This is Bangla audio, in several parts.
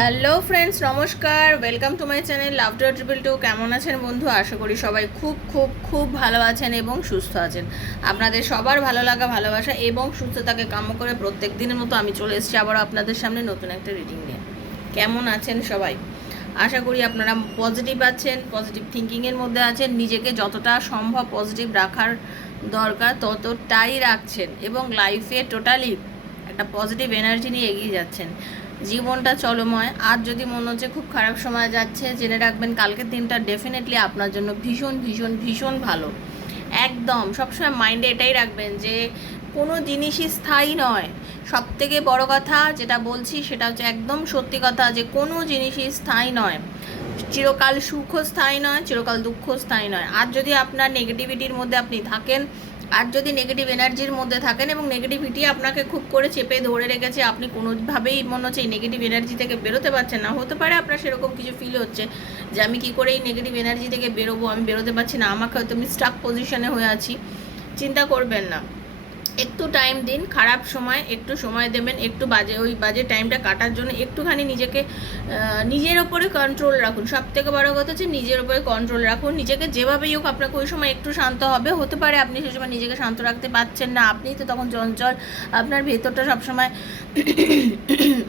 হ্যালো ফ্রেন্ডস, নমস্কার। Welcome to my channel love dot triple two. কেমন আছেন বন্ধু? আশা করি সবাই খুব খুব খুব ভালো আছেন এবং সুস্থ আছেন। আপনাদের সবার ভালো লাগা, ভালোবাসা এবং সুস্থতাকে কাম্য করে প্রত্যেক দিনের মতো আমি চলে এসেছি আবারও আপনাদের সামনে নতুন একটা রিডিং নিয়ে। কেমন আছেন সবাই? আশা করি আপনারা পজিটিভ আছেন, পজিটিভ থিঙ্কিংয়ের মধ্যে আছেন, নিজেকে যতটা সম্ভব পজিটিভ রাখার দরকার ততটাই রাখছেন এবং লাইফে টোটালি একটা পজিটিভ এনার্জি নিয়ে এগিয়ে যাচ্ছেন। জীবনটা চলময়। আজ যদি মনে হচ্ছে খুব খারাপ সময় যাচ্ছে, জেনে রাখবেন কালকের দিনটা ডেফিনেটলি আপনার জন্য ভীষণ ভীষণ ভীষণ ভালো। একদম সবসময় মাইন্ডে এটাই রাখবেন যে কোনো জিনিসই স্থায়ী নয়। সব থেকে বড় কথা যেটা বলছি সেটা হচ্ছে একদম সত্যি কথা, যে কোনো জিনিসই স্থায়ী নয়। চিরকাল সুখও স্থায়ী নয়, চিরকাল দুঃখও স্থায়ী নয়। আর যদি আপনার নেগেটিভিটির মধ্যে আপনি থাকেন, আর যদি নেগেটিভ এনার্জির মধ্যে থাকেন এবং নেগেটিভিটি আপনাকে খুব করে চেপে ধরে রেখেছে, আপনি কোনোভাবেই মনে হচ্ছে এই নেগেটিভ এনার্জি থেকে বেরোতে পারছেন না, হতে পারে আপনার সেরকম কিছু ফিল হচ্ছে যে আমি কী করে এই নেগেটিভ এনার্জি থেকে বেরোবো, আমি বেরোতে পারছি না, আমাকে হয়তো আমি স্টাক পজিশনে হয়ে আছি। চিন্তা করবেন না, একটু টাইম দিন। খারাপ সময় একটু সময় দেবেন, একটু বাজে টাইমটা কাটার জন্য একটুখানি নিজেকে নিজের ওপরে কন্ট্রোল রাখুন। সব থেকে বড় কথা হচ্ছে নিজের ওপরে কন্ট্রোল রাখুন। নিজেকে যেভাবেই হোক আপনাকে ওই সময় একটু শান্ত হবে। হতে পারে আপনি সেই সময় নিজেকে শান্ত রাখতে পারছেন না, আপনি তো তখন চঞ্চল, আপনার ভেতরটা সবসময়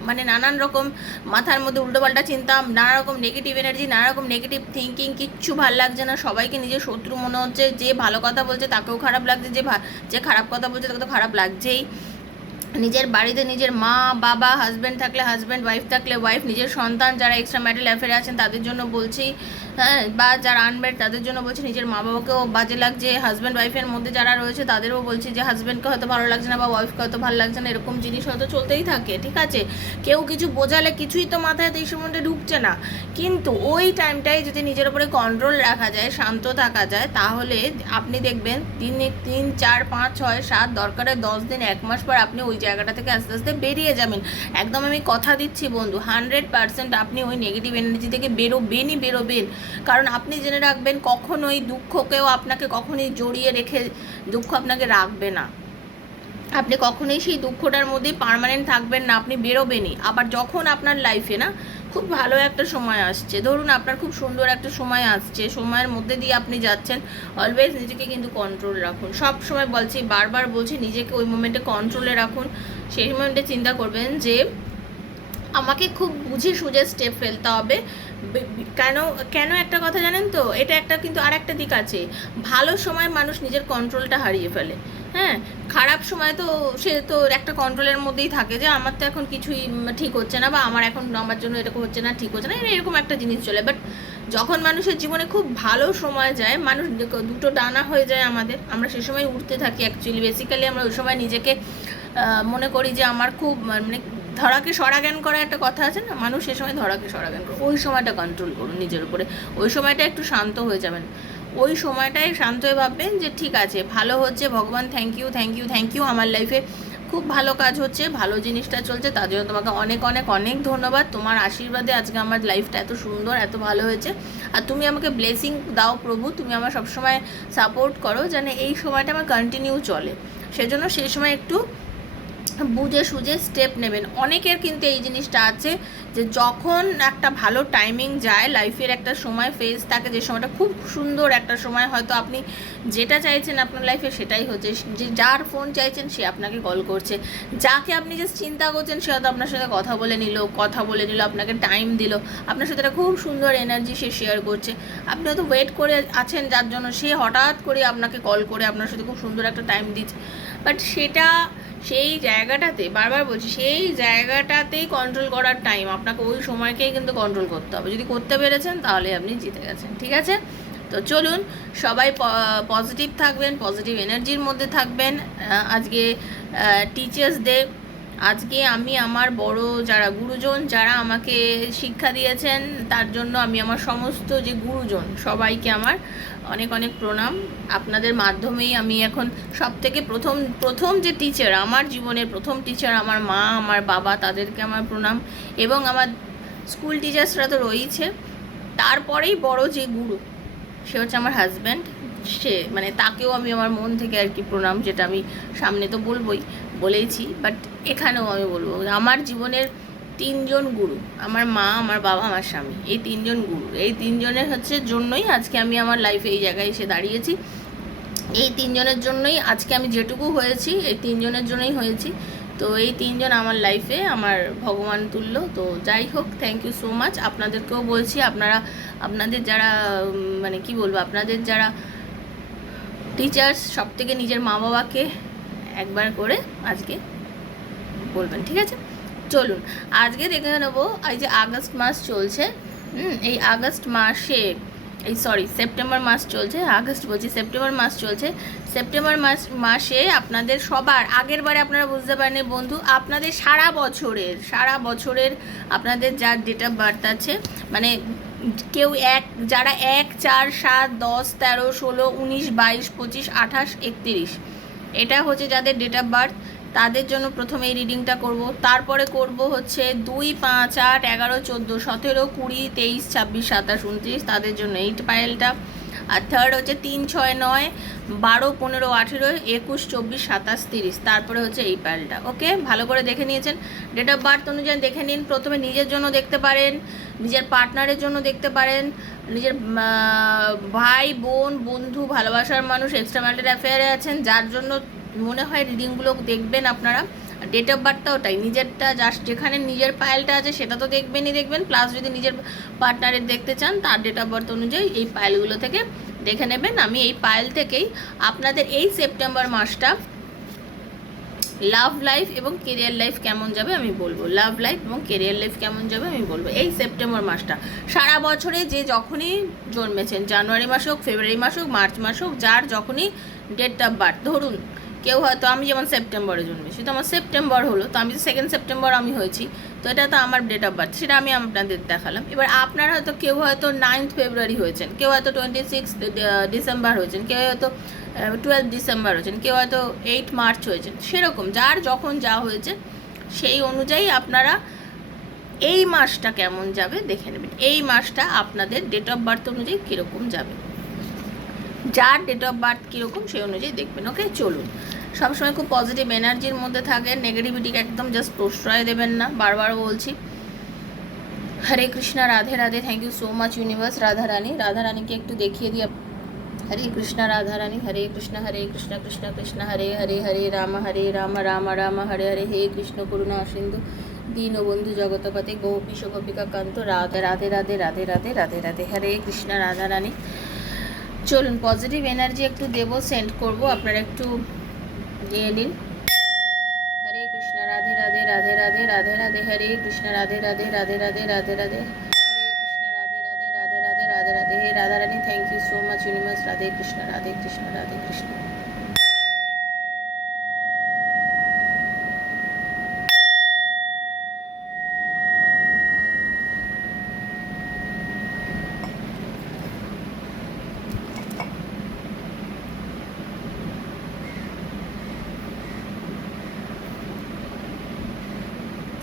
মানে নানান রকম মাথার মধ্যে উল্টোপাল্টা চিন্তা, নানা রকম নেগেটিভ এনার্জি, নানা রকম নেগেটিভ থিঙ্কিং, কিচ্ছু ভাল লাগছে না, সবাইকে নিজের শত্রু মনে হচ্ছে, যে ভালো কথা বলছে তাকেও খারাপ লাগছে, যে খারাপ কথা বলছে তাকে তো খারাপ লাগছেই। নিজের বাড়িতে নিজের মা বাবা, হাজব্যান্ড থাকলে হাজব্যান্ড, ওয়াইফ থাকলে ওয়াইফ, নিজের সন্তান যারা এক্সট্রা ম্যারিটাল অ্যাফেয়ারে আছেন তাদের জন্য বলছি, হ্যাঁ, বা যারা আনম্যারিড তাদের জন্য বলছি, নিজের মা বাবাকেও বাজে লাগছে, হাজব্যান্ড ওয়াইফের মধ্যে যারা রয়েছে তাদেরও বলছি যে হাজব্যান্ডকে হয়তো ভালো লাগছে না বা ওয়াইফকে হয়তো ভালো লাগছে না, এরকম জিনিস হয়তো চলতেই থাকে, ঠিক আছে? কেউ কিছু বোঝালে কিছুই তো মাথায় এই সম্বন্ধে ঢুকছে না, কিন্তু ওই টাইমটাই যদি নিজের উপরে কন্ট্রোল রাখা যায়, শান্ত থাকা যায়, তাহলে আপনি দেখবেন 3, 4, 5, 6, 7 দরকারে 10 দিন, 1 মাস পর আপনি ওই জায়গাটা থেকে আস্তে আস্তে বেরিয়ে যাবেন। একদম আমি কথা দিচ্ছি বন্ধু, 100% আপনি ওই নেগেটিভ এনার্জি থেকে বেরোবেন। কারণ আপনি জেনে রাখবেন কখনোই দুঃখকেও আপনাকে কখনোই জড়িয়ে রেখে দুঃখ আপনাকে রাখবে না। আপনি কখনোই সেই দুঃখটার মধ্যেই পার্মানেন্ট থাকবেন না, আপনি বেরোবেনই। আবার যখন আপনার লাইফে না খুব ভালো একটা সময় আসছে, ধরুন আপনার খুব সুন্দর একটা সময় আসছে, সময়ের মধ্যে দিয়ে আপনি যাচ্ছেন, অলওয়েজ নিজেকে কিন্তু কন্ট্রোল রাখুন। সব সময় বলছি, বারবার বলছি, নিজেকে ওই মোমেন্টে কন্ট্রোলে রাখুন। সেই মোমেন্টে চিন্তা করবেন যে আমাকে খুব বুঝে সুঝে স্টেপ ফেলতে হবে। কেন কেন একটা কথা জানেন তো, এটা একটা কিন্তু আর একটা দিক আছে। ভালো সময় মানুষ নিজের কন্ট্রোলটা হারিয়ে ফেলে, হ্যাঁ। খারাপ সময় তো সে তো একটা কন্ট্রোলের মধ্যেই থাকে যে আমার তো এখন কিছুই ঠিক হচ্ছে না, বা আমার জন্য এরকম হচ্ছে না, ঠিক হচ্ছে না, এরকম একটা জিনিস চলে। বাট যখন মানুষের জীবনে খুব ভালো সময় যায়, মানুষ দুটো ডানা হয়ে যায় আমরা সে সময় উঠতে থাকি। অ্যাকচুয়ালি বেসিক্যালি আমরা ওই সময় নিজেকে মনে করি যে আমার খুব মানে ধরাকে সরাজ্ঞান করা একটা কথা আছে না, মানুষ সে সময় ধরাকে সরাজ্ঞান করো। ওই সময়টা কন্ট্রোল করুন নিজের উপরে, ওই সময়টা একটু শান্ত হয়ে যাবেন, ওই সময়টায় শান্ত হয়ে ভাববেন যে ঠিক আছে, ভালো হচ্ছে, ভগবান thank you thank you thank you, আমার লাইফে খুব ভালো কাজ হচ্ছে, ভালো জিনিসটা চলছে, তার জন্য তোমাকে অনেক অনেক অনেক ধন্যবাদ। তোমার আশীর্বাদে আজকে আমার লাইফটা এত সুন্দর, এত ভালো হয়েছে। আর তুমি আমাকে ব্লেসিং দাও প্রভু, তুমি আমার সবসময় সাপোর্ট করো যেন এই সময়টা আমার কন্টিনিউ চলে। সেজন্য সেই সময় একটু বুঝে সুঝে স্টেপ নেবেন। অনেকের কিন্তু এই জিনিসটা আছে যে যখন একটা ভালো টাইমিং যায়, লাইফের একটা সময় ফেজ থাকে, যে সময়টা খুব সুন্দর একটা সময়, হয়তো আপনি যেটা চাইছেন আপনার লাইফে সেটাই হচ্ছে, যে যার ফোন চাইছেন সে আপনাকে কল করছে, যাকে আপনি যে চিন্তা করছেন সে হয়তো আপনার সাথে কথা বলে নিল, আপনাকে টাইম দিল, আপনার সাথে একটা খুব সুন্দর এনার্জি সে শেয়ার করছে। আপনি হয়তো ওয়েট করে আছেন যার জন্য, সে হঠাৎ করে আপনাকে কল করে আপনার সাথে খুব সুন্দর একটা টাইম দিচ্ছে। বাট সেটা সেই জায়গাটাতে, বারবার বলছি, সেই জায়গাটাতেই কন্ট্রোল করার টাইম, আপনাকে ওই সময়কেই কিন্তু কন্ট্রোল করতে হবে। যদি করতে পেরেছেন তাহলে আপনি জিতে গেছেন, ঠিক আছে? তো চলুন সবাই পজিটিভ থাকবেন, পজিটিভ এনার্জির মধ্যে থাকবেন। আজকে টিচার্স ডে। আজকে আমি আমার বড় যারা গুরুজন, যারা আমাকে শিক্ষা দিয়েছেন, তার জন্য আমি আমার সমস্ত যে গুরুজন সবাইকে আমার অনেক অনেক প্রণাম। আপনাদের মাধ্যমেই আমি এখন সব থেকে প্রথম যে টিচার, আমার জীবনের প্রথম টিচার আমার মা, আমার বাবা, তাদেরকে আমার প্রণাম। এবং আমার স্কুল টিচার্সরা তো রয়েছে, তারপরেই বড় যে গুরু সে হচ্ছে আমার হাজব্যান্ড। সে মানে তাকেও আমি আমার মন থেকে আর কি প্রণাম, যেটা আমি সামনে তো বলেইছি, বাট এখানেও আমি বলবো আমার জীবনের তিনজন গুরু, আমার মা, আমার বাবা, আমার স্বামী, এই তিনজন গুরু, এই তিনজনের জন্যই আজকে আমি আমার লাইফে এই জায়গায় এসে দাঁড়িয়েছি। এই তিনজনের জন্যই আজকে আমি যেটুকু হয়েছি, এই তিনজনের জন্যই হয়েছি। তো এই তিনজন আমার লাইফে আমার ভগবান তুল্য। তো যাই হোক, থ্যাংক ইউ সো মাচ। আপনাদেরকেও বলছি, আপনাদের যারা মানে কি বলবো, আপনাদের যারা টিচার্স, সব থেকে নিজের মা বাবাকে একবার করে আজকে বলবেন, ঠিক আছে? চলুন আজকে দেখে নেবো, এই যে আগস্ট মাস চলছে, এই আগস্ট মাসে, সেপ্টেম্বর মাস চলছে, আগস্ট বলছি, সেপ্টেম্বর মাস চলছে। সেপ্টেম্বর মাসে আপনাদের সবার আগের বারে আপনারা বুঝতে পারেন বন্ধু, আপনাদের সারা বছরের আপনাদের যার ডেট অফ বার্থ আছে, মানে কেউ যারা 1, 4, 7, 10, 13, 16, 19, 22, 25, 28, 31, এটা হচ্ছে যাদের ডেট অফ বার্থ, তাদের জন্য প্রথমে এই রিডিংটা করব। তারপরে করব হচ্ছে 2, 5, 8, 11, 14, 17, 20, 23, 26, 27, 29, তাদের জন্য এই পায়েলটা। আর থার্ড হচ্ছে 3, 6, 9, 12, 15, 18, 21, 24, 27, 30, তারপরে হচ্ছে এই পায়েলটা। ওকে, ভালো করে দেখে নিয়েছেন? ডেট অফ বার্থ অনুযায়ী দেখে নিন। প্রথমে নিজের জন্য দেখতে পারেন, নিজের পার্টনারের জন্য দেখতে পারেন, নিজের ভাই বোন বন্ধু ভালোবাসার মানুষ এক্সট্রা ম্যারিটাল অ্যাফেয়ারে আছেন, যার জন্য মনে হয় রিডিংগুলো দেখবেন আপনারা। ডেট অফ বার্থটা ওটাই, নিজেরটা জাস্ট যেখানে নিজের পায়েলটা আছে সেটা তো দেখবেন, প্লাস যদি নিজের পার্টনারের দেখতে চান তার ডেট অফ বার্থ অনুযায়ী এই পায়েলগুলো থেকে দেখে নেবেন। আমি এই পায়েল থেকেই আপনাদের এই সেপ্টেম্বর মাসটা লাভ লাইফ এবং কেরিয়ার লাইফ কেমন যাবে আমি বলবো, লাভ লাইফ এবং কেরিয়ার লাইফ কেমন যাবে আমি বলবো। এই সেপ্টেম্বর মাসটা সারা বছরে যে যখনই জন্মেছেন, জানুয়ারি মাস হোক, ফেব্রুয়ারি মাস হোক, মার্চ মাস হোক, যার যখনই ডেট অফ বার্থ, ধরুন কেউ হয়তো, আমি যেমন সেপ্টেম্বরে জন্মেছি, তো আমার সেপ্টেম্বর হলো, তো আমি তো 2 সেপ্টেম্বর আমি হয়েছি, তো এটা তো আমার ডেট অফ বার্থ, সেটা আমি আপনাদের দেখালাম। এবার আপনারা হয়তো কেউ হয়তো 9 ফেব্রুয়ারি হয়েছেন, কেউ হয়তো 26 ডিসেম্বর হয়েছেন, কেউ হয়তো 12 ডিসেম্বর হয়েছেন, কেউ হয়তো 8 মার্চ হয়েছেন, সেরকম যার যখন যা হয়েছে সেই অনুযায়ী আপনারা এই মাসটা কেমন যাবে দেখে নেবেন। এই মাসটা আপনাদের ডেট অফ বার্থ অনুযায়ী কীরকম যাবে, যার ডেট অফ বার্থ কীরকম সেই অনুযায়ী দেখবেন। ওকে, চলুন। সবসময় খুব পজিটিভ এনার্জির মধ্যে থাকেন, নেগেটিভিটিকে একদম জাস্ট প্রশ্রয় দেবেন না, বারবার বলছি। Hare Krishna, Radhe Radhe, thank you so much universe. রাধারানীকে একটু দেখিয়ে দিই। হরে কৃষ্ণা, রাধারানী, হরে কৃষ্ণ কৃষ্ণ কৃষ্ণ হরে হরে, হরে রাম রাম রাম হরে হরে, হে কৃষ্ণ করুণা সিন্ধু দীনবন্ধু জগতপতি গোপীশ গোপিকা কান্ত, রাধে রাধে রাধে রাধে রাধে রাধে রাধে, হরে কৃষ্ণ রাধারানী। চলুন পজিটিভ এনার্জি একটু দেবো, সেন্ড করব, আপনারা একটু দিয়ে নিন। হরে কৃষ্ণ, রাধে রাধে রাধে রাধে রাধে রাধে, হরে কৃষ্ণ, রাধে রাধে রাধে রাধে রাধে রাধে, হরে কৃষ্ণ, রাধে রাধে রাধে রাধে রাধে রাধে, হে Radharani, thank you so much universe. Radhe Krishna, Radhe Krishna, Radhe Krishna.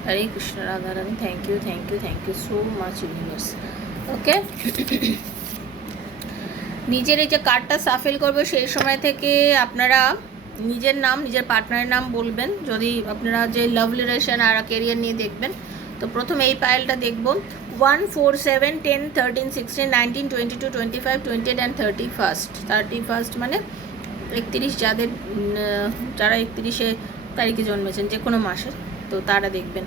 Hare Krishna, Radharani, thank you so much universe. Okay, নিজের এই যে কার্ডটা সাফেল করবো সেই সময় থেকে আপনারা নিজের নাম, নিজের পার্টনারের নাম বলবেন, যদি আপনারা যে লাভ রিলেশন আর কেরিয়ার নিয়ে দেখবেন। তো প্রথমে এই পায়েলটা দেখব। 1, 4, 7, 10, 13, 16, 19, 22, 25, 28 অ্যান্ড 31 মানে 31, যারা 31 তারিখে জন্মেছেন যে কোনো মাসের, তো তারা দেখবেন।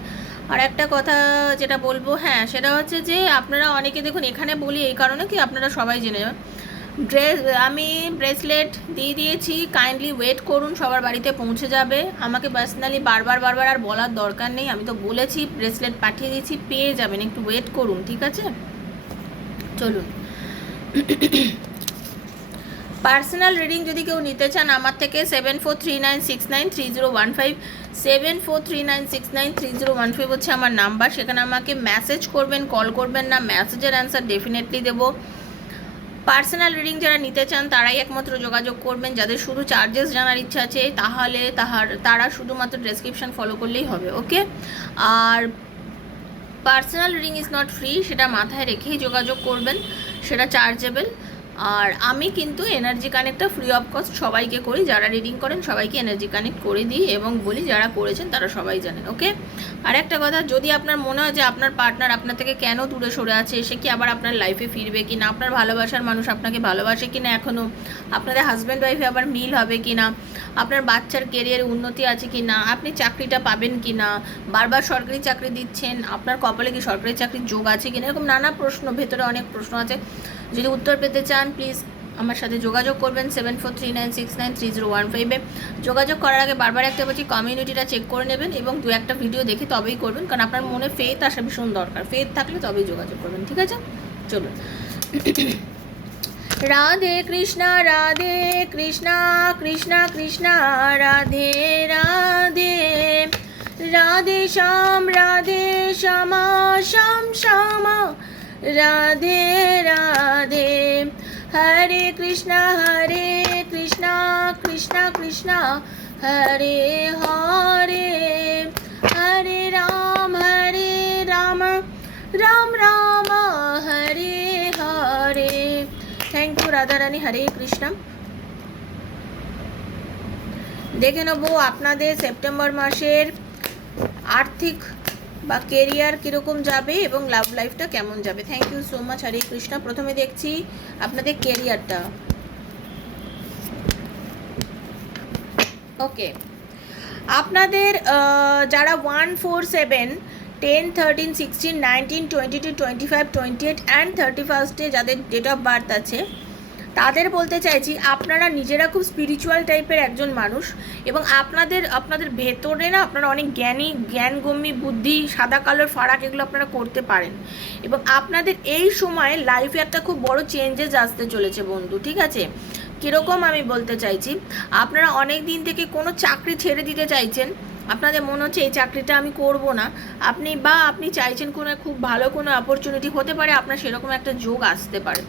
আর একটা কথা যেটা বলবো, হ্যাঁ, সেটা হচ্ছে যে আপনারা অনেকে দেখুন, এখানে বলি এই কারণে কি আপনারা সবাই জেনে যান, আমি ব্রেসলেট দিয়ে দিয়েছি, কাইন্ডলি ওয়েট করুন, সবার বাড়িতে পৌঁছে যাবে। আমাকে পার্সোনালি বারবার আর বলার দরকার নেই, আমি তো বলেছি, ব্রেসলেট পাঠিয়ে দিয়েছি, পেয়ে যাবেন, একটু ওয়েট করুন, ঠিক আছে? চলুন, পার্সোনাল রিডিং যদি কেউ নিতে চান আমার থেকে 7439693015, 7439693015 হচ্ছে আমার নাম্বার, সেখানে আমাকে মেসেজ করবেন, কল করবেন না, মেসেজের অ্যান্সার ডেফিনেটলি দেবো। পার্সোনাল রিডিং যারা নিতে চান তারাই একমাত্র যোগাযোগ করবেন, যাদের শুধু চার্জেস জানার ইচ্ছা আছে তাহলে তারা শুধুমাত্র ডেসক্রিপশান ফলো করলেই হবে। ওকে, আর personal reading is not free, সেটা মাথায় রেখেই যোগাযোগ করবেন, সেটা চার্জেবল। আর আমি কিন্তু এনার্জি কানেক্টটা ফ্রি অফ কস্ট সবাইকে করি, যারা রিডিং করেন সবাইকে এনার্জি কানেক্ট করে দিই এবং বলি যারা করেছেন তারা সবাই জানেন। ওকে, আর একটা কথা, যদি আপনার মনে হয় যে আপনার পার্টনার আপনার থেকে কেন দূরে সরে আছে, সে কি আবার আপনার লাইফে ফিরবে কি না, আপনার ভালোবাসার মানুষ আপনাকে ভালোবাসে কি না এখনও, আপনাদের হাজব্যান্ড ওয়াইফে আবার মিল হবে কি না, আপনার বাচ্চার কেরিয়ারে উন্নতি আছে কি না, আপনি চাকরিটা পাবেন কি না, বারবার সরকারি চাকরি দিচ্ছেন, আপনার কপালে কি সরকারি চাকরির যোগ আছে কি না, এরকম নানা প্রশ্ন, ভেতরে অনেক প্রশ্ন আছে। যদি উত্তর পেতে চান প্লিজ আমার সাথে যোগাযোগ করবেন 7439693015-এ। যোগাযোগ করার আগে বারবার একটা বলছি, কমিউনিটিটা চেক করে নেবেন এবং দু একটা ভিডিও দেখে তবেই করবেন, কারণ আপনার মনে ফেথ আসা ভীষণ দরকার। ফেথ থাকলে তবেই যোগাযোগ করবেন, ঠিক আছে? চলুন। রাধে কৃষ্ণা কৃষ্ণ কৃষ্ণ রাধে রাধে, রাধে শ্যাম শ্যাম শ্যাম রাধে রাধে, হরে কৃষ্ণ কৃষ্ণ কৃষ্ণ হরে হরে, হরে রাম রাম রাম হরে হরে। থ্যাংক ইউ রাধারানী, হরে কৃষ্ণ। দেখে নেব আপনাদের সেপ্টেম্বর মাসের আর্থিক বা কেরিয়ার কীরকম যাবে এবং লাভ লাইফটা কেমন যাবে। থ্যাংক ইউ সো মাচ, হরে কৃষ্ণ। প্রথমে দেখছি আপনাদের কেরিয়ারটা। ওকে, আপনাদের যারা 1, 4, 7, 10, 13, 16, 19, 22, 25, 28 অ্যান্ড 31 যাদের ডেট অফ বার্থ আছে, তাদের বলতে চাইছি আপনারা নিজেরা খুব স্পিরিচুয়াল টাইপের একজন মানুষ এবং আপনাদের ভেতরে না আপনারা অনেক জ্ঞানগম্যী বুদ্ধি, সাদা কালোর ফারাক এগুলো আপনারা করতে পারেন এবং আপনাদের এই সময় লাইফে একটা খুব বড় চেঞ্জেস আসতে চলেছে বন্ধু, ঠিক আছে? কীরকম আমি বলতে চাইছি, আপনারা অনেক দিন থেকে কোনো চাকরি ছেড়ে দিতে চাইছেন, আপনাদের মনে হচ্ছে এই চাকরিটা আমি করব না, আপনি চাইছেন কোনো খুব ভালো কোনো অপরচুনিটি হতে পারে, আপনার সেরকম একটা যোগ আসতে পারে।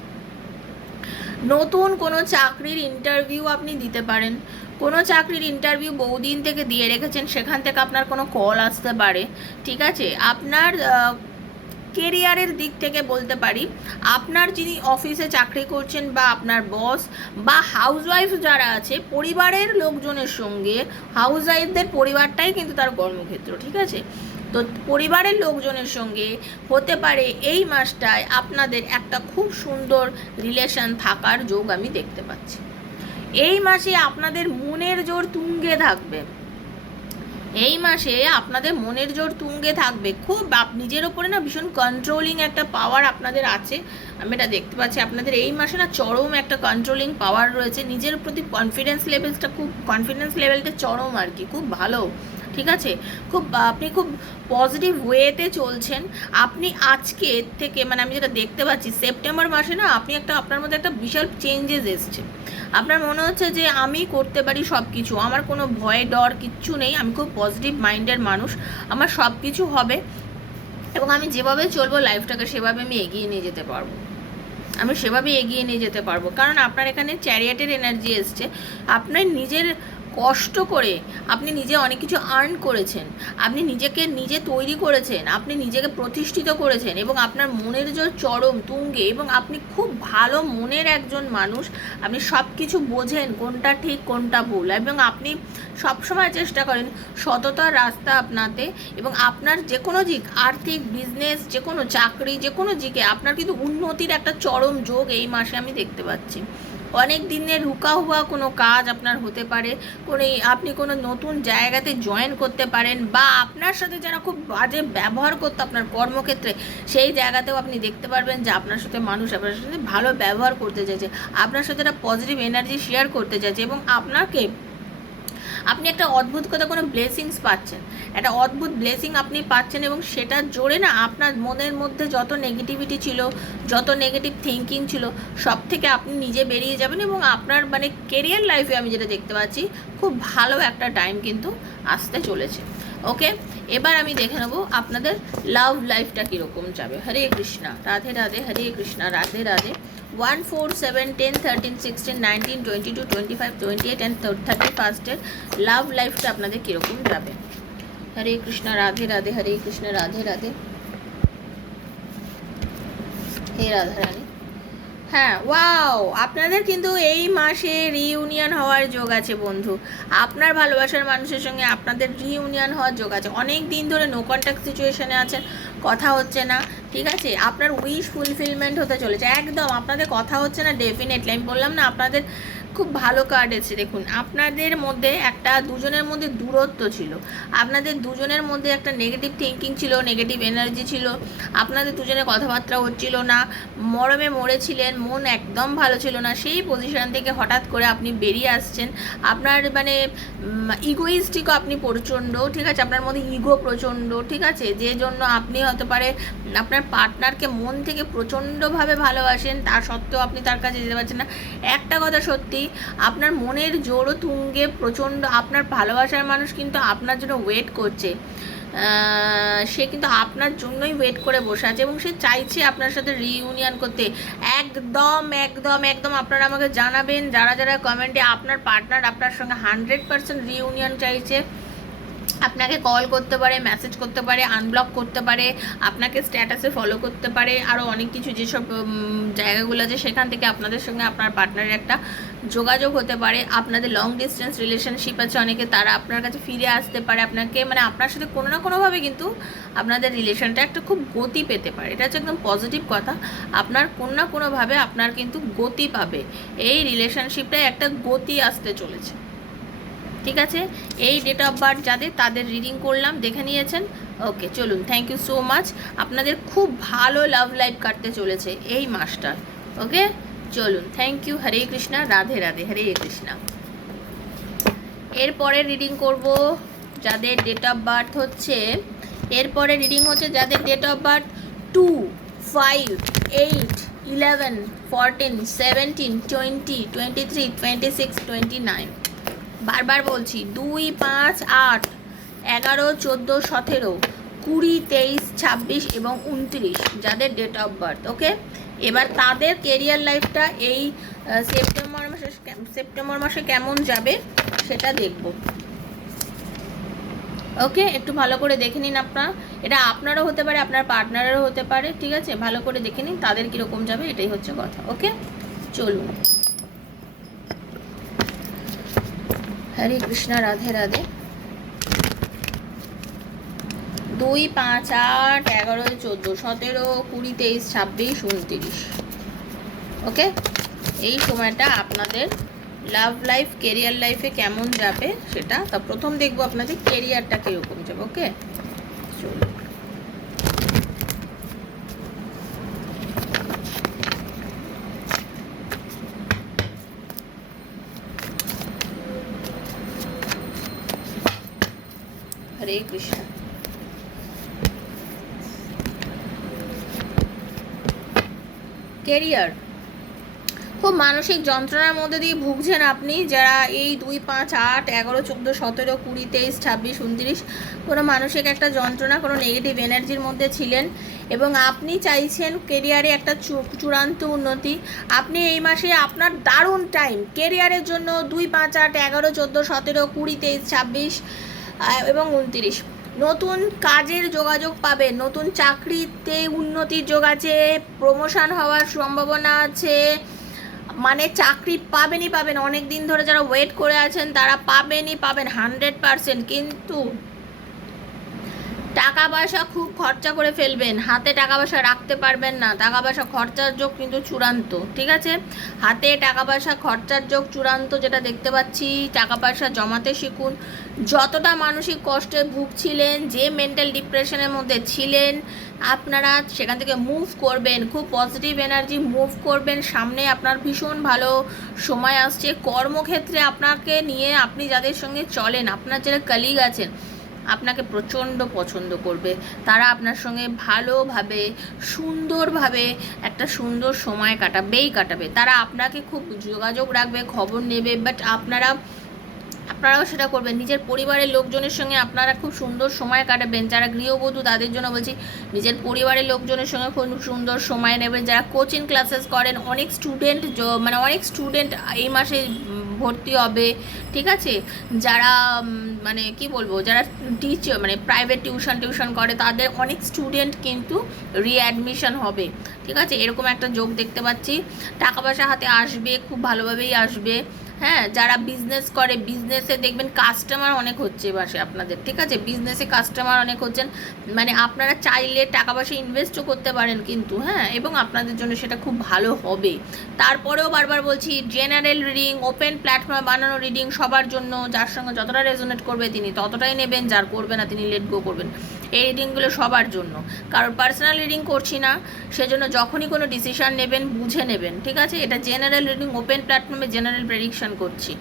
নতুন কোনো চাকরির ইন্টারভিউ আপনি দিতে পারেন, কোনো চাকরির ইন্টারভিউ বহুদিন থেকে দিয়ে রেখেছেন, সেখান থেকে আপনার কোনো কল আসতে পারে, ঠিক আছে? আপনার কেরিয়ারের দিক থেকে বলতে পারি, আপনার যিনি অফিসে চাকরি করছেন বা আপনার বস বা হাউসওয়াইফ যারা আছে, পরিবারের লোকজনের সঙ্গে, হাউসওয়াইফদের পরিবারটাই কিন্তু তার কর্মক্ষেত্র, ঠিক আছে? তো পরিবারের লোকজনের সঙ্গে হতে পারে এই মাসটায় আপনাদের একটা খুব সুন্দর রিলেশন থাকার যোগ আমি দেখতে পাচ্ছি। এই মাসে আপনাদের মনের জোর তুঙ্গে থাকবে, এই মাসে আপনাদের মনের জোর তুঙ্গে থাকবে, খুব নিজের ওপরে না ভীষণ কন্ট্রোলিং একটা পাওয়ার আপনাদের আছে, আমি এটা দেখতে পাচ্ছি। আপনাদের এই মাসে না চরম একটা কন্ট্রোলিং পাওয়ার রয়েছে, নিজের প্রতি কনফিডেন্স লেভেলটা চরম আর কি, খুব ভালো, ঠিক আছে? আপনি খুব পজিটিভ ওয়েতে চলছেন। আপনি আজকে থেকে মানে আমি যেটা দেখতে পাচ্ছি, সেপ্টেম্বর মাসে না আপনার মধ্যে একটা বিশাল চেঞ্জেস এসছে। আপনার মনে হচ্ছে যে আমি করতে পারি সব কিছু, আমার কোনো ভয় ডর কিচ্ছু নেই, আমি খুব পজিটিভ মাইন্ডের মানুষ, আমার সব কিছু হবে এবং আমি যেভাবে চলবো লাইফটাকে সেভাবে আমি এগিয়ে নিয়ে যেতে পারবো, কারণ আপনার এখানে চ্যারিয়েটের এনার্জি এসছে। আপনার নিজের কষ্ট করে আপনি নিজে অনেক কিছু আর্ন করেছেন, আপনি নিজে তৈরি করেছেন, আপনি নিজেকে প্রতিষ্ঠিত করেছেন এবং আপনার মনের জোর চরম তুঙ্গে এবং আপনি খুব ভালো মনের একজন মানুষ, আপনি সব কিছু বোঝেন কোনটা ঠিক কোনটা ভুল এবং আপনি সবসময় চেষ্টা করেন সততার রাস্তা আপনাতে এবং আপনার যে কোনো দিক, আর্থিক, বিজনেস, যে কোনো চাকরি, যে কোনো দিকে আপনার কিন্তু উন্নতির একটা চরম যোগ এই মাসে আমি দেখতে পাচ্ছি। অনেক দিনের রুকা হওয়া কোনো কাজ আপনার হতে পারে, আপনি কোনো নতুন জায়গাতে জয়েন করতে পারেন বা আপনার সাথে যারা খুব বাজে ব্যবহার করতো আপনার কর্মক্ষেত্রে, সেই জায়গাতেও আপনি দেখতে পারবেন যে আপনার সাথে মানুষ আপনার সাথে ভালো ব্যবহার করতে চাইছে, আপনার সাথে একটা পজিটিভ এনার্জি শেয়ার করতে চাইছে এবং আপনি একটা অদ্ভুত কথা কোনো ব্লেসিংস পাচ্ছেন, একটা অদ্ভুত ব্লেসিং আপনি পাচ্ছেন এবং সেটার জোরে না আপনার মনের মধ্যে যত নেগেটিভিটি ছিল, যত নেগেটিভ থিঙ্কিং ছিল, সব থেকে আপনি নিজে বেরিয়ে যাবেন এবং আপনার মানে কেরিয়ার লাইফে আমি যেটা দেখতে পাচ্ছি খুব ভালো একটা টাইম কিন্তু আসতে চলেছে। ওকে, এবার আমি দেখে নেবো আপনাদের লাভ লাইফটা কীরকম যাবে। হরে কৃষ্ণা, রাধে রাধে, হরে কৃষ্ণা, রাধে রাধে। 1, 4, 7, 10, 13, 16, 19, 22, 25, 28 অ্যান্ড 31 লাভ লাইফটা আপনাদের কীরকম যাবে। হরে কৃষ্ণা, রাধে রাধে, হরে কৃষ্ণ, রাধে রাধে, হে রাধারানী, হ্যাঁ, ওয়াও, আপনাদের কিন্তু এই মাসে রিইউনিয়ন হওয়ার যোগ আছে বন্ধু। আপনার ভালোবাসার মানুষের সঙ্গে আপনাদের রিইউনিয়ন হওয়ার যোগ আছে। অনেক দিন ধরে নো কন্ট্যাক্ট সিচুয়েশনে আছেন, কথা হচ্ছে না, ঠিক আছে? আপনার উইশ ফুলফিলমেন্ট হতে চলেছে একদম। আপনাদের কথা হচ্ছে না, ডেফিনেটলি আমি বললাম না আপনাদের খুব ভালো কার্ড এসেছে। দেখুন, আপনাদের মধ্যে একটা দুজনের মধ্যে দূরত্ব ছিল, আপনাদের দুজনের মধ্যে একটা নেগেটিভ থিঙ্কিং ছিল, নেগেটিভ এনার্জি ছিল, আপনাদের দুজনের কথাবার্তা হচ্ছিল না, মরমে মরেছিলেন, মন একদম ভালো ছিল না। সেই পজিশন থেকে হঠাৎ করে আপনি বেরিয়ে আসছেন। আপনার মানে ইগোইস্টিকও আপনি প্রচণ্ড, ঠিক আছে? আপনার মধ্যে ইগো প্রচণ্ড, ঠিক আছে? যে জন্য আপনি হতে পারে আপনার পার্টনারকে মন থেকে প্রচণ্ডভাবে ভালোবাসেন, তার সত্ত্বেও আপনি তার কাছে যেতে পারছেন না। একটা কথা সত্যি, আপনার মনের জোরও তুঙ্গে প্রচণ্ড। আপনার ভালোবাসার মানুষ কিন্তু আপনার জন্য ওয়েট করছে, সে কিন্তু আপনার জন্যই ওয়েট করে বসে আছে এবং সে চাইছে আপনার সাথে রিইউনিয়ন করতে। একদম একদম একদম আপনারা আমাকে জানাবেন যারা যারা কমেন্টে আপনার পার্টনার আপনার সঙ্গে 100% রিইউনিয়ন চাইছে। আপনাকে কল করতে পারে, মেসেজ করতে পারে, আনব্লক করতে পারে, আপনাকে স্ট্যাটাসে ফলো করতে পারে, আরও অনেক কিছু যেসব জায়গাগুলো আছে সেখান থেকে আপনাদের সঙ্গে আপনার পার্টনারের একটা যোগাযোগ হতে পারে। আপনাদের লং ডিস্টেন্স রিলেশনশিপ আছে অনেকে, তারা আপনার কাছে ফিরে আসতে পারে, আপনাকে মানে আপনার সাথে কোনো না কোনোভাবে কিন্তু আপনাদের রিলেশনটা একটা খুব গতি পেতে পারে। এটা হচ্ছে একদম পজিটিভ কথা। আপনার কোনো না কোনোভাবে আপনার কিন্তু গতি পাবে, এই রিলেশনশিপটায় একটা গতি আসতে চলেছে, ঠিক আছে? এই ডেট অফ বার্থ যাদের, তাদের রিডিং করলাম, দেখে নিয়েছেন। ওকে, চলুন, থ্যাংক ইউ সো মাচ। আপনাদের খুব ভালো লাভ লাইফ কাটতে চলেছে এই মাসটা। ওকে, চলুন, থ্যাংক ইউ। হরে কৃষ্ণা, রাধে রাধে, হরে কৃষ্ণা। এরপরে রিডিং করব যাদের ডেট অফ বার্থ হচ্ছে, এরপরে রিডিং হচ্ছে যাদের ডেট অফ বার্থ 2, 5, 8, 11, 14, 17, 20, 23, 26, 29। বারবার বলছি, 2, 5, 8, 11, 14, 17, 20, 23, 26 এবং 29 যাদের ডেট অফ বার্থ। ওকে, এবার তাদের কেরিয়ার লাইফটা এই সেপ্টেম্বর মাসে কেমন যাবে সেটা দেখব। ওকে, একটু ভালো করে দেখে নিন আপনারা। এটা আপনারও হতে পারে, আপনার পার্টনারেরও হতে পারে, ঠিক আছে? ভালো করে দেখে নিন তাদের কীরকম যাবে, এটাই হচ্ছে কথা। ওকে, চলুন। হরে কৃষ্ণা, রাধে রাধে। 2, 5, 8, 11, 14, 17, 20, 23, 26, 29। ওকে, এই সময়টা আপনাদের লাভ লাইফ, কেরিয়ার লাইফে কেমন যাবে সেটা। তা প্রথম দেখবো আপনাদের কেরিয়ারটা কীরকম যাবে। ওকে, চলুন। হরে কৃষ্ণ। কেরিয়ার, খুব মানসিক যন্ত্রণার মধ্যে দিয়ে ভুগছেন আপনি যারা এই 2, 5, 8, 11, 14, 17, 20, 23, 26, 29 কোনো মানসিক একটা যন্ত্রণা, কোনো নেগেটিভ এনার্জির মধ্যে ছিলেন এবং আপনি চাইছেন কেরিয়ারে একটা চূড়ান্ত উন্নতি। আপনি এই মাসে আপনার দারুণ টাইম কেরিয়ারের জন্য। 2, 5, 8, 11, 14, 17, 20, 23, 26 এবং 29 নতুন কাজের যোগাযোগ পাবেন, নতুন চাকরিতে উন্নতির যোগ আছে, প্রমোশন হওয়ার সম্ভাবনা আছে। মানে চাকরি পাবেনই পাবেন, অনেক দিন ধরে যারা ওয়েট করে আছেন তারা পাবেনই পাবেন 100%। কিন্তু টাকা পয়সা খুব খরচা করে ফেলবেন, হাতে টাকা পয়সা রাখতে পারবেন না। টাকা পয়সা খরচার যোগ কিন্তু চূড়ান্ত, ঠিক আছে? হাতে টাকা পয়সা খরচার যোগ চূড়ান্ত, যেটা দেখতে পাচ্ছি। টাকা পয়সা জমাতে শিখুন। যতটা মানসিক কষ্টে ভুগছিলেন, যে মেন্টাল ডিপ্রেশনের মধ্যে ছিলেন, আপনারা সেখান থেকে মুভ করবেন, খুব পজিটিভ এনার্জি মুভ করবেন। সামনে আপনার ভীষণ ভালো সময় আসছে। কর্মক্ষেত্রে আপনাকে নিয়ে, আপনি যাদের সঙ্গে চলেন, আপনার যারা কলিগ আছেন, আপনাকে প্রচণ্ড পছন্দ করবে। তারা আপনার সঙ্গে ভালোভাবে, সুন্দরভাবে একটা সুন্দর সময় কাটাবে। তারা আপনাকে খুব যোগাযোগ রাখবে, খবর নেবে। বাট আপনারাও সেটা করবেন। নিজের পরিবারের লোকজনের সঙ্গে আপনারা খুব সুন্দর সময় কাটাবেন। যারা গৃহবধূ তাদের জন্য বলছি, নিজের পরিবারের লোকজনের সঙ্গে খুব সুন্দর সময় নেবেন। যারা কোচিং ক্লাসেস করেন, অনেক স্টুডেন্ট এই মাসে ভর্তি হবে, ঠিক আছে? যারা মানে কি বলবো, যারা প্রাইভেট টিউশন করে, তাদের অনেক স্টুডেন্ট কিন্তু রিঅ্যাডমিশন হবে, ঠিক ঠিক আছে, এরকম একটা যোগ দেখতে পাচ্ছি। টাকা পয়সা হাতে আসবে, খুব ভালোভাবেই আসবে। হ্যাঁ, যারা বিজনেস করে, বিজনেসে দেখবেন কাস্টমার অনেক হচ্ছে এ মাসে আপনাদের, ঠিক আছে, বিজনেসে কাস্টমার অনেক হচ্ছেন, মানে আপনারা চাইলে টাকা পয়সা ইনভেস্টও করতে পারেন কিন্তু, হ্যাঁ, এবং আপনাদের জন্য সেটা খুব ভালো হবে। তারপরেও বারবার বলছি, জেনারেল রিডিং, ওপেন প্ল্যাটফর্মে বানানো রিডিং সবার জন্য, যার সঙ্গে যতটা রেজোনেট করবে তিনি ততটাই নেবেন, যার করবে না তিনি লেট গো করবেন। এই রিডিংগুলো সবার জন্য, কারণ পার্সোনাল রিডিং করছি না, সেজন্য যখনই কোনো ডিসিশান নেবেন বুঝে নেবেন, ঠিক আছে। এটা জেনারেল রিডিং, ওপেন প্ল্যাটফর্মে জেনারেল প্রেডিকশন করছি।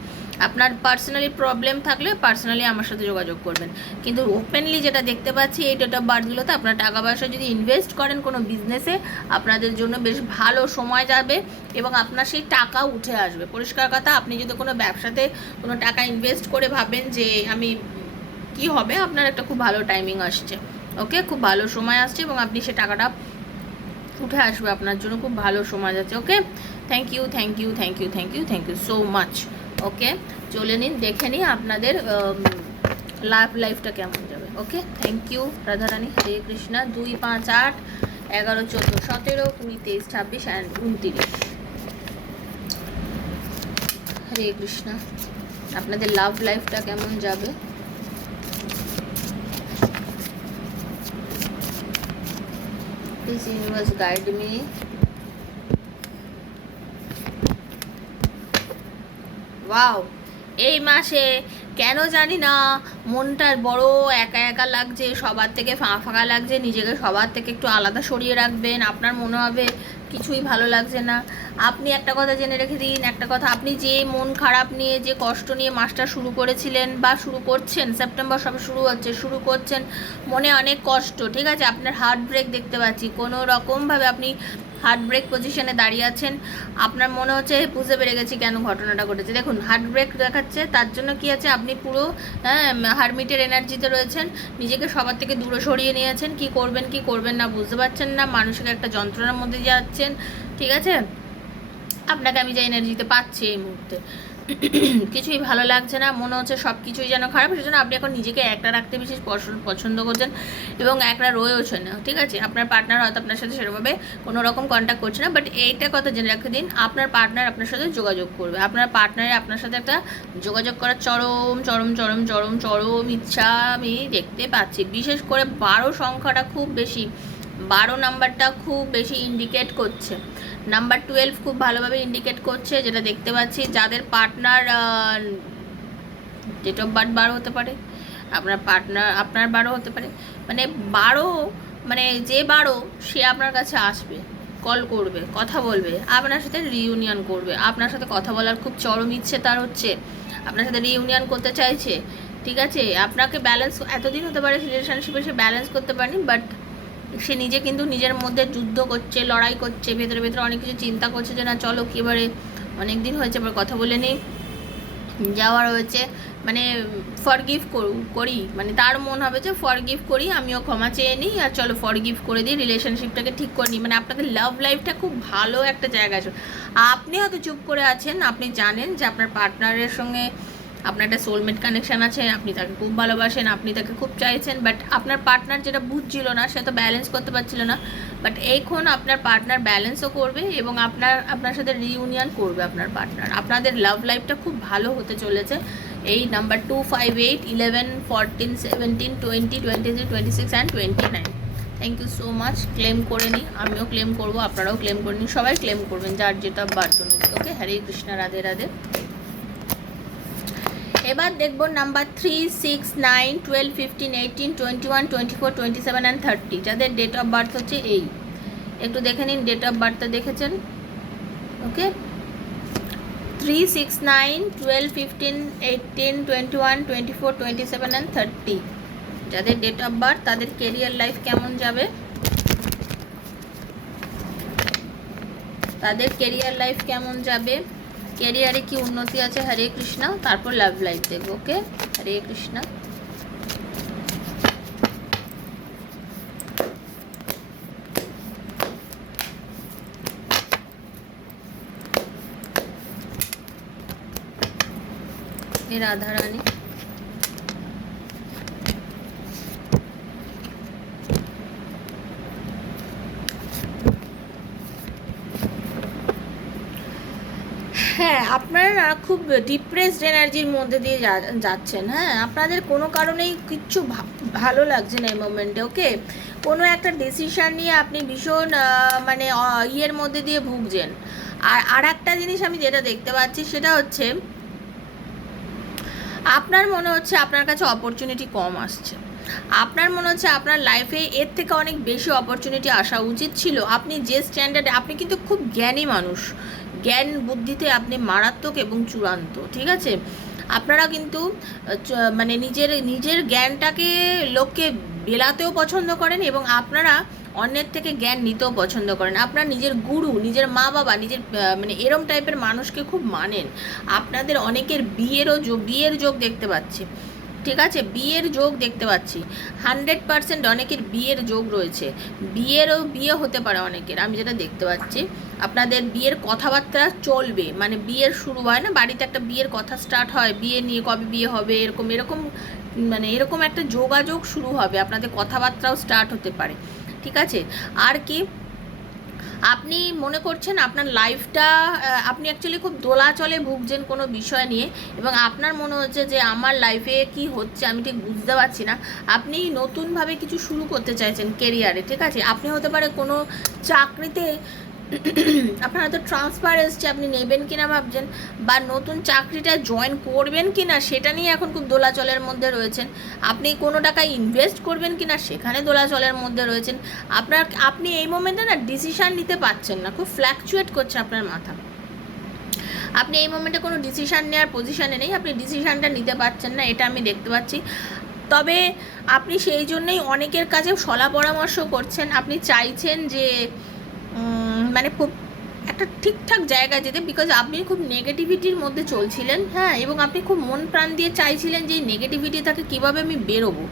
আপনার পার্সোনালি প্রবলেম থাকলে পার্সোনালি আমার সাথে যোগাযোগ করবেন, কিন্তু ওপেনলি যেটা দেখতে পাচ্ছি এই ডেট অফ বার্থগুলোতে আপনার টাকা পয়সা যদি ইনভেস্ট করেন কোনো বিজনেসে, আপনাদের জন্য বেশ ভালো সময় যাবে এবং আপনার সেই টাকা উঠে আসবে। পরিষ্কার কথা, আপনি যদি কোনো ব্যবসাতে কোনো টাকা ইনভেস্ট করে ভাবেন যে আমি কি হবে, আপনার একটা খুব ভালো টাইমিং আসছে, ওকে, খুব ভালো সময় আসছে এবং আপনি সে টাকাটা উঠে আসবে, আপনার জন্য খুব ভালো সময় যাচ্ছে। Okay, thank you, thank you, thank you, thank you, thank you so much. Okay, চলে নিন, দেখে নিন আপনাদের লাইফটা কেমন যাবে। Okay, thank you Radharani. Hare Krishna. 2, 5, 8, 11, 14, 17, 20, 23, 26 and 29। Hare Krishna. আপনাদের লাভ লাইফটা কেমন যাবে? Please universe guide me. Wow, এই মাসে কেন জানি না মনটা বড় একা একা লাগছে, সবার থেকে ফাঁকা ফাঁকা লাগছে, নিজেকে সবার থেকে একটু আলাদা সরিয়ে রাখবেন। আপনার মনে হবে কিছুই ভালো লাগছে না। আপনি একটা কথা জেনে রেখে দিন, একটা কথা, আপনি যে মন খারাপ নিয়ে, যে কষ্ট নিয়ে মাসটা শুরু করেছিলেন বা শুরু করছেন, সেপ্টেম্বর সবে শুরু হচ্ছে, শুরু করছেন, মনে অনেক কষ্ট, ঠিক আছে, আপনার হার্ট ব্রেক দেখতে পাচ্ছি, কোনো রকমভাবে আপনি হার্ট ব্রেক পজিশনে দাঁড়িয়ে আছেন। আপনার মনে হচ্ছে বুঝতে পেরে গেছি কেন ঘটনাটা ঘটেছে। দেখুন, হার্ট ব্রেক দেখাচ্ছে, তার জন্য কি আছে, আপনি পুরো হারমিটের এনার্জিতে রয়েছেন, নিজেকে সবার থেকে দূরে সরিয়ে নিয়েছেন, কি করবেন কি করবেন না বুঝতে পারছেন না, মানসিক একটা যন্ত্রণার মধ্যে যাচ্ছেন, ঠিক আছে। আপনাকে আমি যে এনার্জিতে পাচ্ছি এই মুহূর্তে, কিছুই ভালো লাগছে না, মনে হচ্ছে সব কিছুই যেন খারাপ, সেজন্য আপনি এখন নিজেকে একটা রাখতে বেশি পছন্দ করছেন এবং একটা রয়েওছেন, ঠিক আছে। আপনার পার্টনার হয়তো আপনার সাথে সেরকমভাবে কোনো রকম কন্ট্যাক্ট করছে না, বাট এইটা কথা জেনে রাখতে দিন, আপনার পার্টনার আপনার সাথে যোগাযোগ করবে, আপনার পার্টনারে আপনার সাথে একটা যোগাযোগ করার চরম চরম চরম চরম চরম ইচ্ছা আমি দেখতে পাচ্ছি। বিশেষ করে 12 সংখ্যাটা খুব বেশি, 12 নাম্বারটা খুব বেশি ইন্ডিকেট করছে। নাম্বার 12 খুব ভালোভাবে ইন্ডিকেট করছে, যেটা দেখতে পাচ্ছি। যাদের পার্টনার ডেট অফ বার্থ 12 হতে পারে, আপনার পার্টনার আপনার 12 হতে পারে, মানে 12, মানে যে 12 সে আপনার কাছে আসবে, কল করবে, কথা বলবে, আপনার সাথে রিইউনিয়ন করবে, আপনার সাথে কথা বলার খুব চরম ইচ্ছে তার হচ্ছে, আপনার সাথে রিইউনিয়ন করতে চাইছে, ঠিক আছে। আপনাকে ব্যালেন্স এতদিন হতে পারে রিলেশনশিপে সে ব্যালেন্স করতে পারেনি, বাট সে নিজে কিন্তু নিজের মধ্যে যুদ্ধ করছে, লড়াই করছে, ভেতরে ভেতরে অনেক কিছু চিন্তা করছে যে না চলো কি এবারে অনেক দিন হয়েছে, এবার কথা বলে নিই, যাওয়ার হয়েছে, মানে ফরগিভ করি, মানে তার মন হবে যে ফরগিভ করি, আমিও ক্ষমা চেয়ে নিই আর চলো ফরগিভ করে দিই, রিলেশনশিপটাকে ঠিক করে নিই। মানে আপনাদের লাভ লাইফটা খুব ভালো একটা জায়গা আছে। আপনি হয়তো চুপ করে আছেন, আপনি জানেন যে আপনার পার্টনারের সঙ্গে আপনার একটা সোলমেট কানেকশান আছে, আপনি তাকে খুব ভালোবাসেন, আপনি তাকে খুব চাইছেন, বাট আপনার পার্টনার যেটা বুঝছিল না, সে তো ব্যালেন্স করতে পারছিল না, বাট এইখন আপনার পার্টনার ব্যালেন্সও করবে এবং আপনার সাথে রিইউনিয়ন করবে আপনার পার্টনার। আপনাদের লাভ লাইফটা খুব ভালো হতে চলেছে। এই number 2, 5, 8, 11, 14, 17, 20, 23, 26 and 29। Thank you so much. Claim করে নিই, আমিও ক্লেম করবো, আপনারাও ক্লেম করে নিন, সবাই ক্লেম করবেন যার যেটা বার্থ অনুযায়ী। ওকে, হরে কৃষ্ণ, রাধে রাধে। এবার দেখব নাম্বার 3, 6, 9, 12, 15, 18, 21, 24, 27 অ্যান্ড 30, যাদের ডেট অফ বার্থ হচ্ছে এই, একটু দেখে নিন ডেট অফ বার্থটা দেখেছেন। ওকে, 3, 6, 9, 12, 15, 18, 21, 24, 27 অ্যান্ড 30, যাদের ডেট অফ বার্থ, তাদের কেরিয়ার লাইফ কেমন যাবে, তাদের কেরিয়ার লাইফ কেমন যাবে, কেরিয়ারে কি উন্নতি আছে, হরে কৃষ্ণ। তারপর লাভ লাইফ দেখবো। ওকে, হরে কৃষ্ণ। রাধা রানী, হ্যাঁ, আপনারা না খুব ডিপ্রেসড এনার্জির মধ্যে দিয়ে যাচ্ছেন। হ্যাঁ, আপনাদের কোনো কারণেই কিচ্ছু ভালো লাগছে না এই মোমেন্টে। ওকে, কোনো একটা ডিসিশান নিয়ে আপনি ভীষণ মানে ইয়ের মধ্যে দিয়ে ভুগছেন। আর একটা জিনিস আমি যেটা দেখতে পাচ্ছি সেটা হচ্ছে আপনার মনে হচ্ছে আপনার কাছে অপরচুনিটি কম আসছে। আপনার মনে হচ্ছে আপনার লাইফে এর থেকে অনেক বেশি অপরচুনিটি আসা উচিত ছিল। আপনি যে স্ট্যান্ডার্ডে, আপনি কিন্তু খুব জ্ঞানী মানুষ, জ্ঞান বুদ্ধিতে আপনি মারাত্মক এবং চূড়ান্ত, ঠিক আছে। আপনারা কিন্তু মানে নিজের নিজের জ্ঞানটাকে লোককে বেলাতেও পছন্দ করেন এবং আপনারা অন্যের থেকে জ্ঞান নিতেও পছন্দ করেন। আপনার নিজের গুরু, নিজের মা বাবা, নিজের মানে এরম টাইপের মানুষকে খুব মানেন। আপনাদের অনেকের বিয়ের যোগ দেখতে পাচ্ছি, ঠিক আছে, বিয়ের যোগ দেখতে পাচ্ছি 100%। অনেকের বিয়ের যোগ রয়েছে, বিয়ে হতে পারে অনেকের, আমি যেটা দেখতে পাচ্ছি। আপনাদের বিয়ের কথাবার্তা চলবে, মানে বিয়ের শুরু হয় না, বাড়িতে একটা বিয়ের কথা স্টার্ট হয়, বিয়ে নিয়ে কবে বিয়ে হবে, এরকম এরকম মানে এরকম একটা যোগাযোগ শুরু হবে, আপনাদের কথাবার্তাও স্টার্ট হতে পারে, ঠিক আছে। আর কি আপনি মনে করছেন আপনার লাইফটা, আপনি অ্যাকচুয়ালি খুব দোলাচলে ভুগছেন কোনো বিষয় নিয়ে, এবং আপনার মনে হচ্ছে যে আমার লাইফে কি হচ্ছে আমি ঠিক বুঝতে পারছি না। আপনি নতুনভাবে কিছু শুরু করতে চাইছেন কেরিয়ারে, ঠিক আছে। আপনি হতে পারে কোনো চাকরিতে আপনার হয়তো ট্রান্সফার এসছে, আপনি নেবেন কিনা ভাবছেন, বা নতুন চাকরিটা জয়েন করবেন কিনা সেটা নিয়ে এখন খুব দোলাচলের মধ্যে রয়েছেন। আপনি কোনো টাকা ইনভেস্ট করবেন কিনা সেখানে দোলাচলের মধ্যে রয়েছেন। আপনি এই মোমেন্টে না ডিসিশান নিতে পারছেন না, খুব ফ্ল্যাকচুয়েট করছে আপনার মাথা। আপনি এই মোমেন্টে কোনো ডিসিশান নেওয়ার পজিশানে নেই, আপনি ডিসিশানটা নিতে পারছেন না, এটা আমি দেখতে পাচ্ছি। তবে আপনি সেই জন্যই অনেকের কাছে শলা পরামর্শ করছেন। আপনি চাইছেন যে মানে খুব একটা ঠিকঠাক জায়গায় যেতে, বিকজ আপনি খুব নেগেটিভিটির মধ্যে চলছিলেন। হ্যাঁ, এবং আপনি খুব মন প্রাণ দিয়ে চাইছিলেন যে এই নেগেটিভিটি থেকে কীভাবে আমি বেরোবো,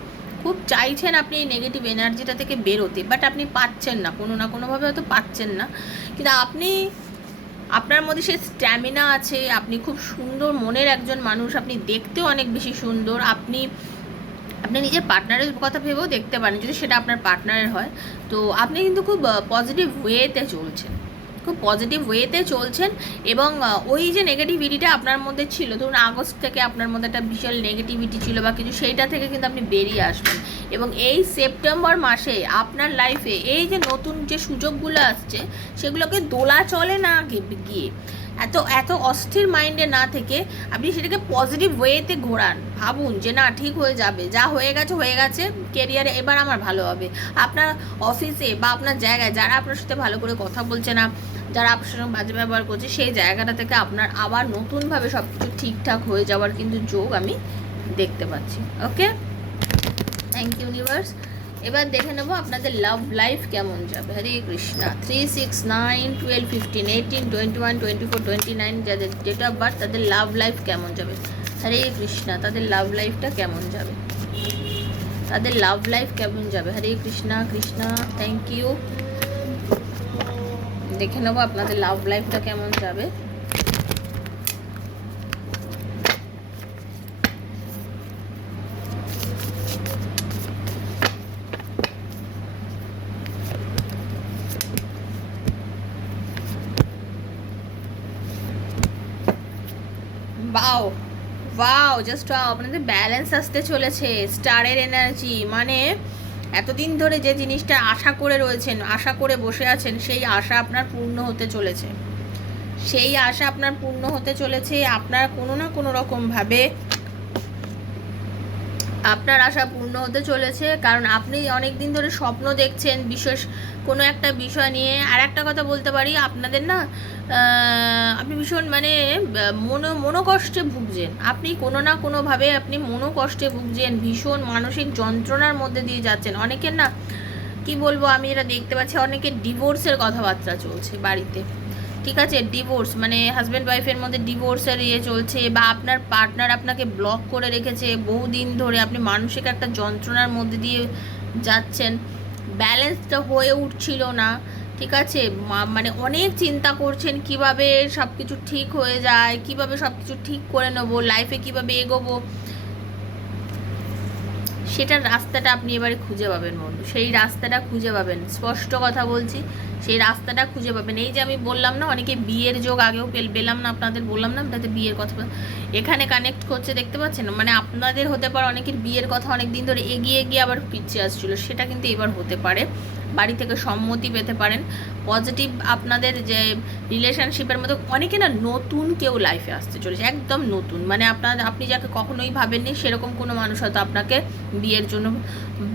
খুব চাইছেন আপনি এই নেগেটিভ এনার্জিটা থেকে বেরোতে, বাট আপনি পাচ্ছেন না, কোনো না কোনোভাবে হয়তো পাচ্ছেন না। কিন্তু আপনার মধ্যে সে স্ট্যামিনা আছে, আপনি খুব সুন্দর মনের একজন মানুষ, আপনি দেখতেও অনেক বেশি সুন্দর। আপনি নিজের পার্টনারের কথা ভেবেও দেখতে পারেন যদি সেটা আপনার পার্টনারের হয়। তো আপনি কিন্তু খুব পজিটিভ ওয়েতে চলছেন, খুব পজিটিভ ওয়েতে চলছেন। এবং ওই যে নেগেটিভিটিটা আপনার মধ্যে ছিল, ধরুন আগস্ট থেকে আপনার মধ্যে একটা বিশাল নেগেটিভিটি ছিল বা কিছু, সেইটা থেকে কিন্তু আপনি বেরিয়ে আসবেন। এবং এই সেপ্টেম্বর মাসে আপনার লাইফে এই যে নতুন যে সুযোগগুলো আসছে সেগুলোকে দোলাচলে না গিয়ে, এত অস্থির মাইন্ডে না থেকে আপনি সেটাকে পজিটিভ ওয়েতে ঘোরান। ভাবুন যে না, ঠিক হয়ে যাবে, যা হয়ে গেছে, কেরিয়ারে এবার আমার ভালো হবে। আপনার অফিসে বা আপনার জায়গায় যারা আপনার সাথে ভালো করে কথা বলছে না, যারা আপনার সঙ্গে বাজে ব্যবহার করছে, সেই জায়গাটা থেকে আপনার আবার নতুনভাবে সব কিছু ঠিকঠাক হয়ে যাওয়ার কিন্তু যোগ আমি দেখতে পাচ্ছি। ওকে, থ্যাংক ইউ ইউনিভার্স। এবার দেখে নেবো আপনাদের লাভ লাইফ কেমন যাবে। হরে কৃষ্ণা। 3, 6, 9, 12, 15, 18, 21, 24, 29 যাদের ডেট অফ বার্থ, তাদের লাভ লাইফ কেমন যাবে। হরে কৃষ্ণা। তাদের লাভ লাইফটা কেমন যাবে, তাদের লাভ লাইফ কেমন যাবে। হরে কৃষ্ণা কৃষ্ণা, থ্যাংক ইউ। দেখে নেবো আপনাদের লাভ লাইফটা কেমন যাবে। ওয়াও ওয়াও, জাস্ট ওয়াও, আপনাদের ব্যালেন্স আসতে চলেছে, স্টারের এনার্জি। মানে এতদিন ধরে যে জিনিসটা আশা করে রয়েছেন, আশা করে বসে আছেন, সেই আশা আপনার পূর্ণ হতে চলেছে, সেই আশা আপনার পূর্ণ হতে চলেছে। আপনার কোনো না কোনো রকমভাবে আপনার আশা পূর্ণ হতে চলেছে, কারণ আপনি অনেক দিন ধরে স্বপ্ন দেখছেন বিশেষ কোনো একটা বিষয় নিয়ে। আর একটা কথা বলতে পারি, আপনাদের না আপনি ভীষণ মানে মনোকষ্টে ভুগছেন, আপনি কোনো না কোনোভাবে আপনি মনোকষ্টে ভুগছেন, ভীষণ মানসিক যন্ত্রণার মধ্যে দিয়ে যাচ্ছেন। অনেকের না কি বলবো, আমি এটা দেখতে পাচ্ছি, অনেকের ডিভোর্সের কথাবার্তা চলছে বাড়িতে, ঠিক আছে। ডিভোর্স মানে হাজব্যান্ড ওয়াইফের মধ্যে ডিভোর্সের চলছে, বা আপনার পার্টনার আপনাকে ব্লক করে রেখেছে বহুদিন ধরে, আপনি মানসিক একটা যন্ত্রণার মধ্যে দিয়ে যাচ্ছেন, ব্যালেন্সটা হয়ে উঠছিল না, ঠিক আছে। মানে অনেক চিন্তা করছেন কিভাবে সব কিছু ঠিক হয়ে যায়, কিভাবে সব কিছু ঠিক করে নেবো, লাইফে কিভাবে এগোবো, সেটার রাস্তাটা আপনি এবারে খুঁজে পাবেন বন্ধু, সেই রাস্তাটা খুঁজে পাবেন, স্পষ্ট কথা বলছি, সেই রাস্তাটা খুঁজে পাবেন। এই যে আমি বললাম না অনেকে বিয়ের যোগ আগেও পেলাম না, আপনাদের বললাম না, তাতে বিয়ের কথা এখানে কানেক্ট করছে, দেখতে পাচ্ছেন? মানে আপনাদের হতে পারে অনেকের বিয়ের কথা অনেক দিন ধরে এগিয়ে গিয়ে আবার পিছিয়ে আসছিল, সেটা কিন্তু এবার হতে পারে, বাড়ি থেকে সম্মতি পেতে পারেন। পজিটিভ আপনাদের যে রিলেশনশিপের মধ্যে অনেকে না নতুন কেউ লাইফে আসতে চলেছে, একদম নতুন, মানে আপনি যাকে কখনোই ভাবেননি সেরকম কোনো মানুষ হয়তো আপনাকে বিয়ের জন্য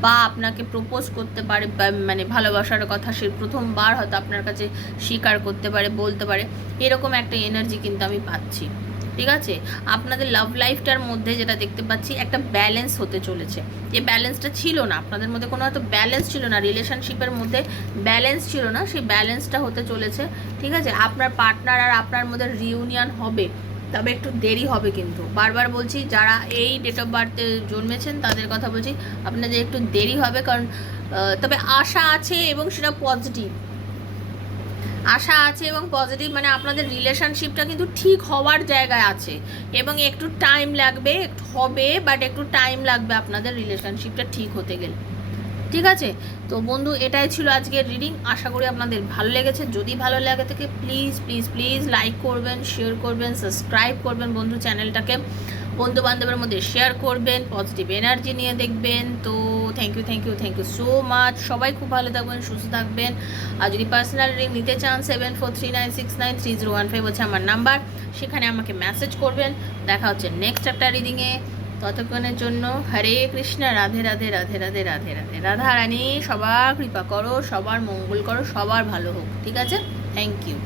বা আপনাকে প্রপোজ করতে পারে, মানে ভালোবাসার কথা সে প্রথমবার হয়তো আপনার কাছে স্বীকার করতে পারে, বলতে পারে, এরকম একটা এনার্জি কিন্তু আমি পাচ্ছি। ঠিক আছে, আপনাদের লাভ লাইফটার মধ্যে যেটা দেখতে পাচ্ছি একটা ব্যালেন্স হতে চলেছে, যে ব্যালেন্সটা ছিল না আপনাদের মধ্যে, কোনো হয়তো ব্যালেন্স ছিল না, রিলেশনশিপের মধ্যে ব্যালেন্স ছিল না, সেই ব্যালেন্সটা হতে চলেছে। ঠিক আছে, আপনার পার্টনার আর আপনার মধ্যে রিউনিয়ন হবে, তবে একটু দেরি হবে, কিন্তু বারবার বলছি যারা এই ডেট অফ বার্থে জন্মেছেন তাদের কথা বলছি, আপনাদের একটু দেরি হবে, কারণ তবে আশা আছে এবং সেটা পজিটিভ আশা আছে এবং পজিটিভ, মানে আপনাদের রিলেশনশিপটা কিন্তু ঠিক হওয়ার জায়গায় আছে এবং একটু টাইম লাগবে, একটু হবে, বাট একটু টাইম লাগবে আপনাদের রিলেশনশিপটা ঠিক হতে গেলে। ঠিক আছে, তো বন্ধু এটাই ছিল আজকের রিডিং, আশা করি আপনাদের ভালো লেগেছে। যদি ভালো লাগে থাকে প্লিজ প্লিজ প্লিজ লাইক করবেন, শেয়ার করবেন, সাবস্ক্রাইব করবেন বন্ধু, চ্যানেলটাকে বন্ধু বান্ধবের মধ্যে শেয়ার করবেন, পজিটিভ এনার্জি নিয়ে দেখবেন। তো থ্যাংক ইউ সো মাচ, সবাই খুব ভালো থাকবেন, সুস্থ থাকবেন। আর যদি পার্সোনাল রিডিং নিতে চান 7439693015 হচ্ছে আমার নাম্বার, সেখানে আমাকে মেসেজ করবেন। দেখা হচ্ছে নেক্সট একটা রিডিংয়ে, ততক্ষণের জন্য হরে কৃষ্ণ, রাধে রাধে রাধে রাধে রাধে রাধে, রাধা রানী সবার কৃপা করো, সবার মঙ্গল করো, সবার ভালো হোক। ঠিক আছে, থ্যাংক ইউ।